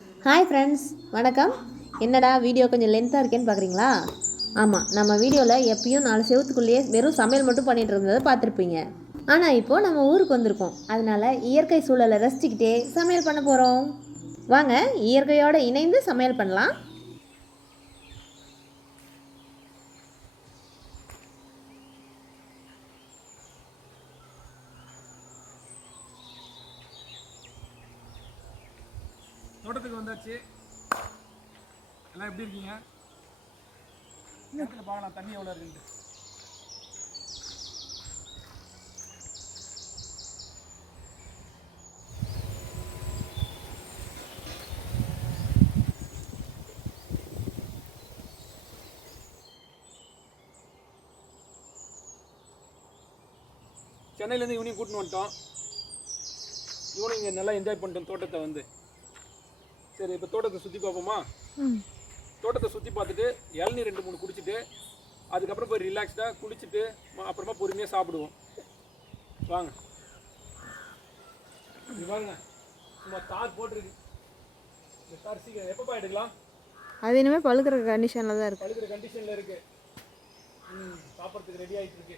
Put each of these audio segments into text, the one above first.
Hi friends வணக்கம். என்னடா video கொஞ்சம் லென்த்தாக இருக்கேன்னு பார்க்குறீங்களா ஆமாம் நம்ம வீடியோவில் எப்பயும் நாலு செவத்துக்குள்ளேயே வெறும் சமையல் மட்டும் பண்ணிகிட்டு இருந்ததை பார்த்துருப்பீங்க. ஆனால் இப்போது நம்ம ஊருக்கு வந்திருக்கோம். அதனால் இயற்கை சூழலை ரசிச்சுக்கிட்டே சமையல் பண்ண போகிறோம் வாங்க இயற்கையோடு இணைந்து சமையல் பண்ணலாம். தோட்டத்துக்கு வந்தாச்சு. எல்லாம் எப்படி இருக்கீங்க? இன்னும் பார்க்கலாம். தண்ணி எவ்வளோ இருக்குன்ட்டு. சென்னையிலேருந்து இவனையும் கூட்டின்னு வந்துட்டோம். இவனும் இங்கே நல்லா என்ஜாய் பண்ணிட்டோம் தோட்டத்தை வந்து. சரி இப்போ தோட்டத்தை சுற்றி பார்ப்போமா? தோட்டத்தை சுற்றி பார்த்துட்டு இளநீர் ரெண்டு மூணு குடிச்சிட்டு அதுக்கப்புறம் போய் ரிலாக்ஸ்டாக குளிச்சுட்டு அப்புறமா பொறுமையாக சாப்பிடுவோம். வாங்க. வாங்க சும்மா தார் போட்டிருக்கு. இந்த தார் சீக்கிரம் எப்பப்பா எடுக்கலாம்? அது இனிமேல் பழுக்கிற கண்டிஷனில் தான் இருக்கு. பழுக்கிற கண்டிஷனில் இருக்கு. ம் சாப்பிட்றதுக்கு ரெடி ஆகிட்டு இருக்கு.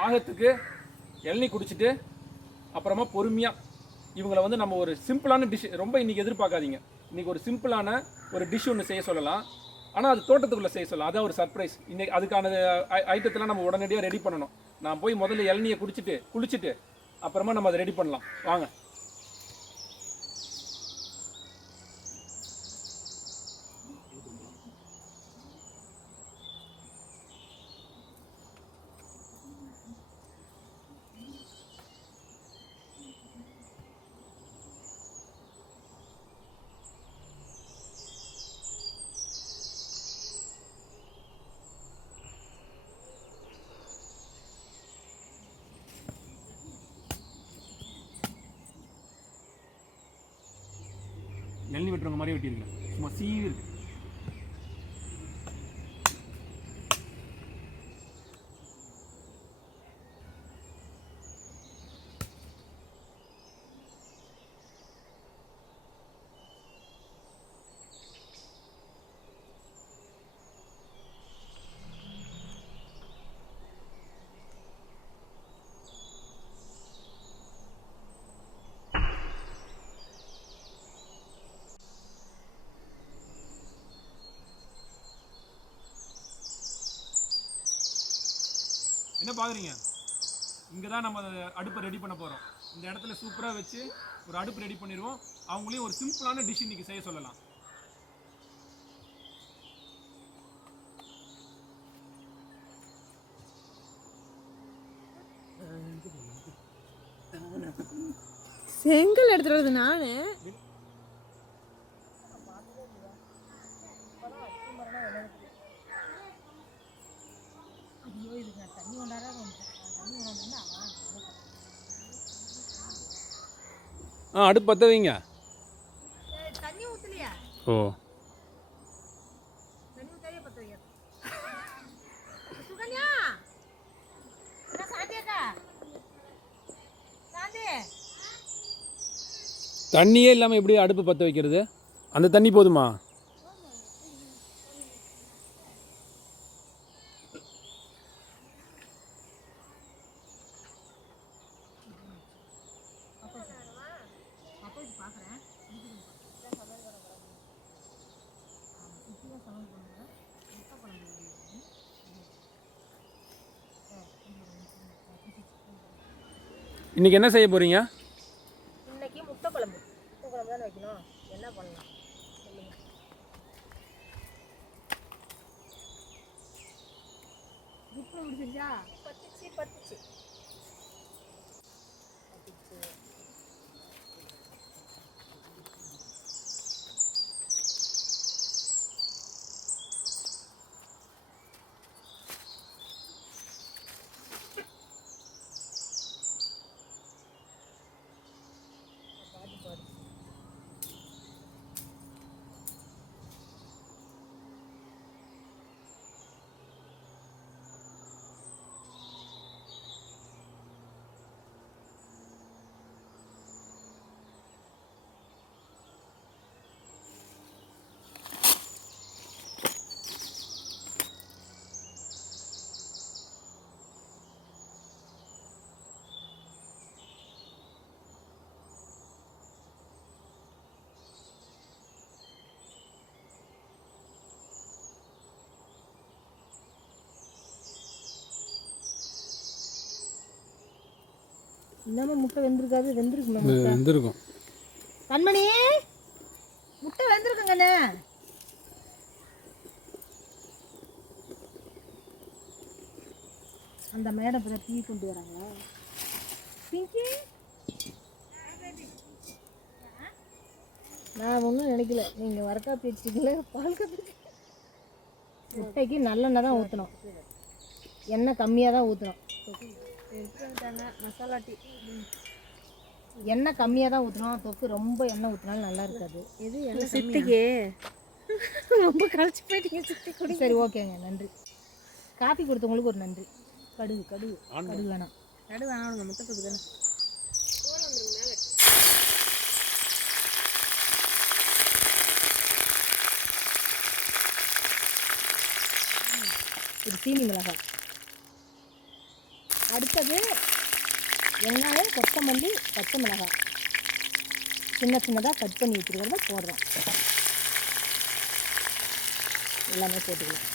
தாகத்துக்கு இளநீ குடிச்சிட்டு அப்புறமா பொறுமையாக இவங்களை வந்து நம்ம ஒரு சிம்பிளான டிஷ் ரொம்ப இன்னைக்கு எதிர்பார்க்காதீங்க. இன்னைக்கு ஒரு சிம்பிளான ஒரு டிஷ் ஒன்று செய்ய சொல்லலாம். ஆனால் அது தோட்டத்துக்குள்ளே செய்ய சொல்லலாம். அதான் ஒரு சர்ப்ரைஸ் இன்னைக்கு அதுக்கான ஐட்டத்தெல்லாம் நம்ம உடனடியாக ரெடி பண்ணணும். நான் போய் முதல்ல இளநியை குடிச்சிட்டு குளிச்சுட்டு அப்புறமா நம்ம அதை ரெடி பண்ணலாம். வாங்க. இளநீ வெட்டுறவங்க மாதிரி வெட்டியிருக்கேன் சும்மா சீவி இருக்கு பார்க்குறீங்க இங்கே தான் நம்ம அடுப்பை ரெடி பண்ண போகிறோம் இந்த இடத்துல சூப்பராக வச்சு ஒரு அடுப்பு ரெடி பண்ணிடுவோம். அவங்களையும் ஒரு சிம்பிளான டிஷ் இன்னைக்கு செய்ய சொல்லலாம். செங்கல் எடுத்துட்டு வருது நானு. ஆ அடுப்பு பற்ற வைங்க. ஓ. தண்ணியே இல்லாமல் எப்படி அடுப்பு பற்ற வைக்கிறது? அந்த தண்ணி போதுமா? இன்றைக்கி என்ன செய்ய போகிறீங்க இல்லாம முட்டை வெந்திருக்காது வெந்திருக்குமே வெந்திருக்கும். கண்மணி முட்டை வெந்திருக்குங்கண்ணே அந்த மேடம் இப்போ டீ கொண்டு வராங்களா? பிங்கி? நான் ஒன்றும் நினைக்கல. நீங்கள் வரக்கா பேச்சுக்கல பால் முட்டைக்கு நல்லெண்ணெய் தான் ஊற்றணும் எண்ணெய் கம்மியாக தான் ஊற்றணும் மசாலா டீ. எண்ணெய் கம்மியாக தான் ஊற்றணும் தொக்கு ரொம்ப எண்ணெய் ஊற்றினாலும் நல்லா இருக்காது. இது சித்திக்கு. ரொம்ப கழிச்சு போயிட்டீங்க சித்தி. குடி சரி ஓகேங்க. நன்றி. காப்பி கொடுத்தவங்களுக்கு ஒரு நன்றி. கடுகு கடுகு. கடுகு வேணாம். நடு வேணாம் முட்டை தொக்கு தானே. இது சீனி மிளகாய். அடுத்தது வெங்காயம் கொத்தமல்லி பச்சை மிளகாய். சின்ன சின்னதாக கட் பண்ணி வச்சுருக்கிறத போடுறோம். எல்லாமே போட்டுக்கலாம்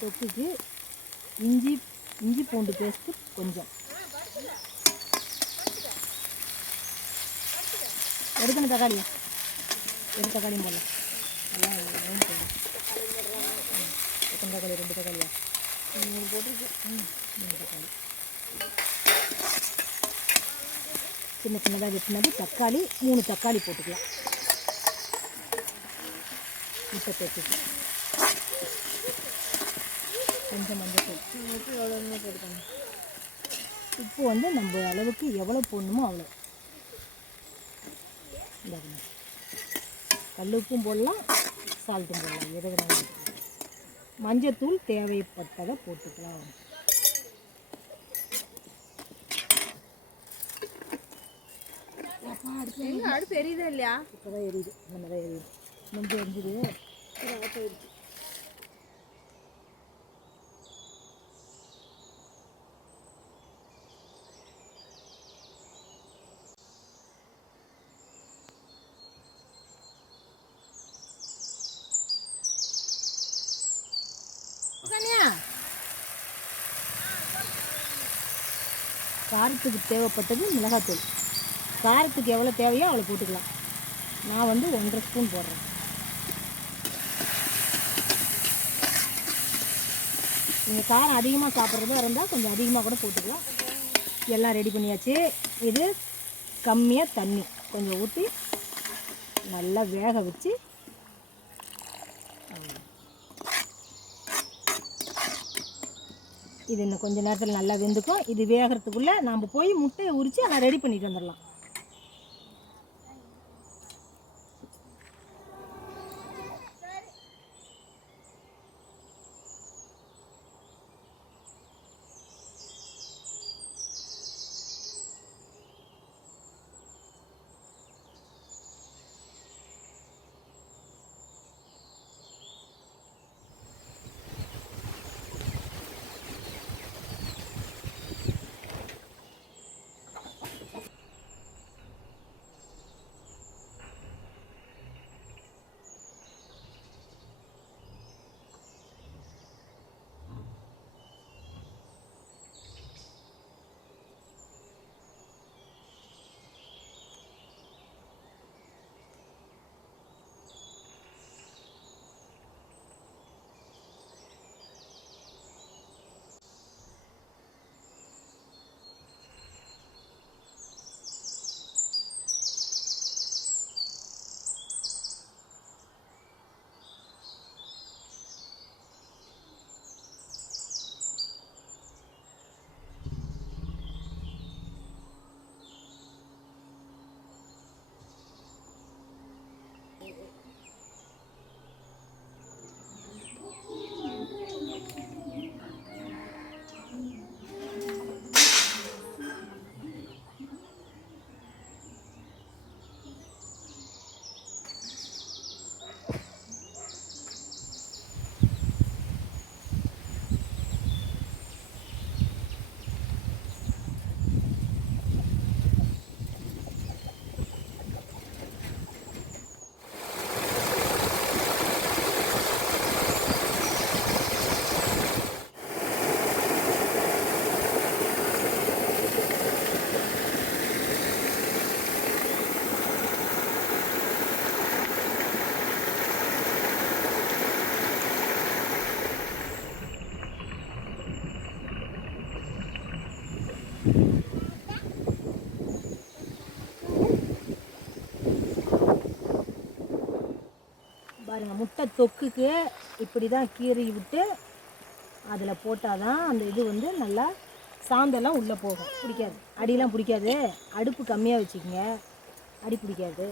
தொக்குக்கு இஞ்சி இஞ்சி பூண்டு பேஸ்ட்டு கொஞ்சம். எடுக்கணும் தக்காளி. ஒரு தக்காளியும் போடலாம். நல்லா போடலாம் தக்காளி ரெண்டு தக்காளியா மூணு போட்டிருக்கு. மூணு தக்காளி சின்ன சின்னதாக வெட்டினது தக்காளி மூணு தக்காளி போட்டுக்கலாம். முட்டை போட்டுக்கலாம் கொஞ்சம் மஞ்சள் உப்பு போட்டுக்கணும் உப்பு வந்து நம்ம அளவுக்கு எவ்வளோ போடணுமோ அவ்வளோ கல் உப்பும் போடலாம் சால்ட்டும் போடலாம். எதை வேணாலும். மஞ்சத்தூள் தேவைப்பட்டதை போட்டுக்கலாம். அடுப்பு எரியுதா. இல்லையா? இப்போ தான் எரியுது. இந்த மாதிரி தான் எரியுது. முன்பு எரிஞ்சுது. காரத்துக்கு தேவைப்பட்டது மிளகாத்தூள். காரத்துக்கு எவ்வளோ தேவையோ அவ்வளோ போட்டுக்கலாம். நான் வந்து ஒன்றரை ஸ்பூன் போடுறேன். நீங்கள் காரம் அதிகமாக சாப்பிட்றதா இருந்தால் கொஞ்சம் அதிகமாக கூட போட்டுக்கலாம். எல்லாம் ரெடி பண்ணியாச்சு. இது கம்மியாக தண்ணி. கொஞ்சம் ஊற்றி நல்லா வேக வச்சு இது இன்னும் கொஞ்ச நேரத்தில் நல்லா வெந்துக்கும். இது வேகிறதுக்குள்ளே நாம் போய் முட்டையை உரித்து அதை ரெடி பண்ணிட்டு வந்துடலாம் முட்டை தொக்குக்கு இப்படி தான் கீறி விட்டு அதில் போட்டால் தான் அந்த இது வந்து நல்லா சாந்தெல்லாம் உள்ளே போகும். பிடிக்காது. அடியெலாம் பிடிக்காது. அடுப்பு கம்மியாக வச்சுக்கோங்க. அடி பிடிக்காது.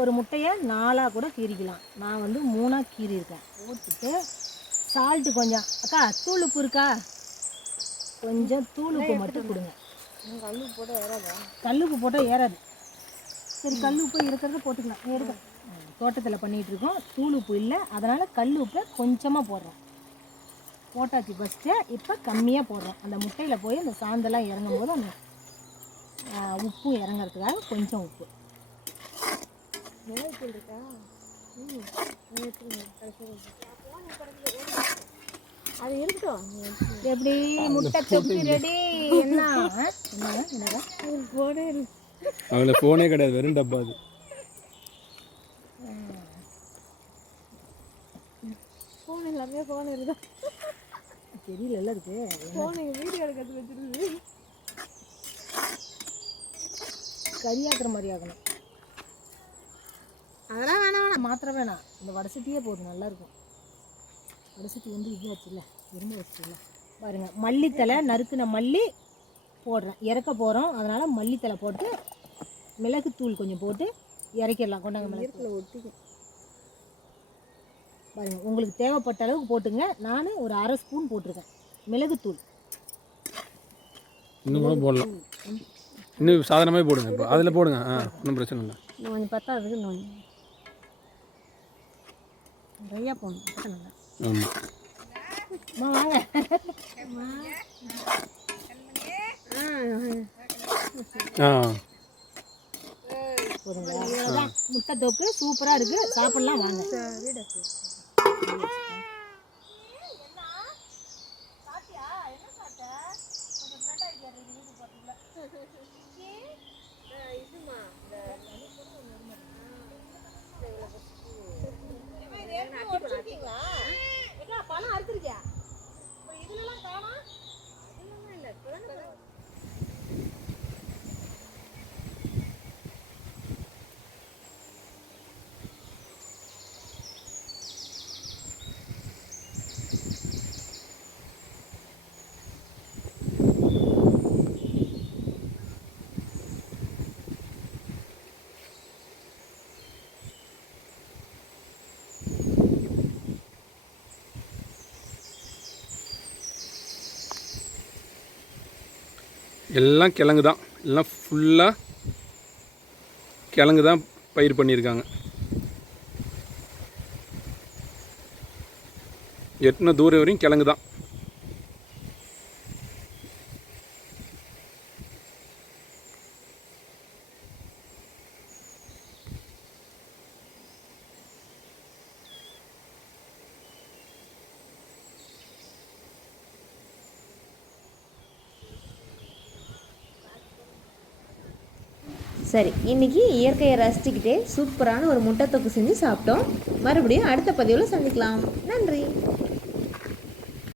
ஒரு முட்டையை நாலாக கூட கீறிக்கலாம். நான் வந்து மூணாக கீறியிருக்கேன். போட்டுட்டு சால்ட்டு கொஞ்சம். அக்கா தூள் உப்பு இருக்கா? கொஞ்சம் தூள் உப்பு மட்டும் கொடுங்க. கல்லு போட வராதா கல் உப்பு போட்டால் ஏறாது. சரி கல் உப்பு இருக்கிறத போட்டுக்கலாம். ஏறுங்க தோட்டத்தில் பண்ணிகிட்டு இருக்கோம். தூள் உப்பு இல்லை. அதனால் கல் உப்பை கொஞ்சமாக போடுறோம். போட்டாச்சு ஃபஸ்ட்டு இப்போ கம்மியாக போடுறோம். அந்த முட்டையில் போய் அந்த சாந்தெல்லாம் இறங்கும் போது அந்த உப்பும் இறங்குறதுக்காக கொஞ்சம் உப்பு. மிளகுத்தூள் இருக்கா? அது இருக்கட்டும். எப்படி முட்டை தொக்கு ரெடி? என்ன? என்ன என்னடா? அதில் ஃபோனே கிடையாது வெறும் டப்பா அது. ஃபோன் எல்லாமே ஃபோன் இருக்குதா தெரியல இருக்கு ஃபோன் எங்கள் வீடியோ எடுக்கிறது வச்சிருக்கு கறியாக்குற மாதிரி ஆகணும் அதெல்லாம் வேணாம் வேணாம். மாத்திர வேணாம். இந்த வடசட்டியே போதும் நல்லா இருக்கும். வடசட்டி வந்து இது வச்சுல இரும்பு வச்சுல பாருங்க மல்லித்தலை நறுக்குன மல்லி போடுறேன். இறக்க போகிறோம் அதனால் மல்லித்தலை போட்டு மிளகுத்தூள் கொஞ்சம் போட்டு இறக்கிடலாம் கொண்டாங்க மிளகு. ஒட்டிக்கும். பாருங்க உங்களுக்கு தேவைப்பட்ட அளவுக்கு போட்டுங்க. நான் ஒரு அரை ஸ்பூன் போட்டிருக்கேன். மிளகுத்தூள். இன்னும் கூட போடலாம். இன்னும் சாதாரணமாகவே போடுங்க இப்போ. அதில் போடுங்க. ஆ ஒன்றும் பிரச்சனை இல்லை. இன்னும் கொஞ்சம் பத்தாதுக்கு இன்னும் கொஞ்சம். நிறையா அப்போ நல்லா ஆமாம் அம்மா வாங்க. ஆ. இவ்வளோதான் முட்டை தொக்கு சூப்பராக இருக்குது சாப்பிட்லாம் வாங்க. எல்லாம் கிழங்கு தான். எல்லாம் ஃபுல்லாக கிழங்கு தான் பயிர் பண்ணியிருக்காங்க. எட்டின தூரம் வரையும் கிழங்கு தான். சரி இன்னைக்கு இயற்கையை ரசிச்சுக்கிட்டே சூப்பரான ஒரு முட்டை தொக்கு செஞ்சு சாப்பிட்டோம். மறுபடியும் அடுத்த பதிவில் சந்திக்கலாம். நன்றி.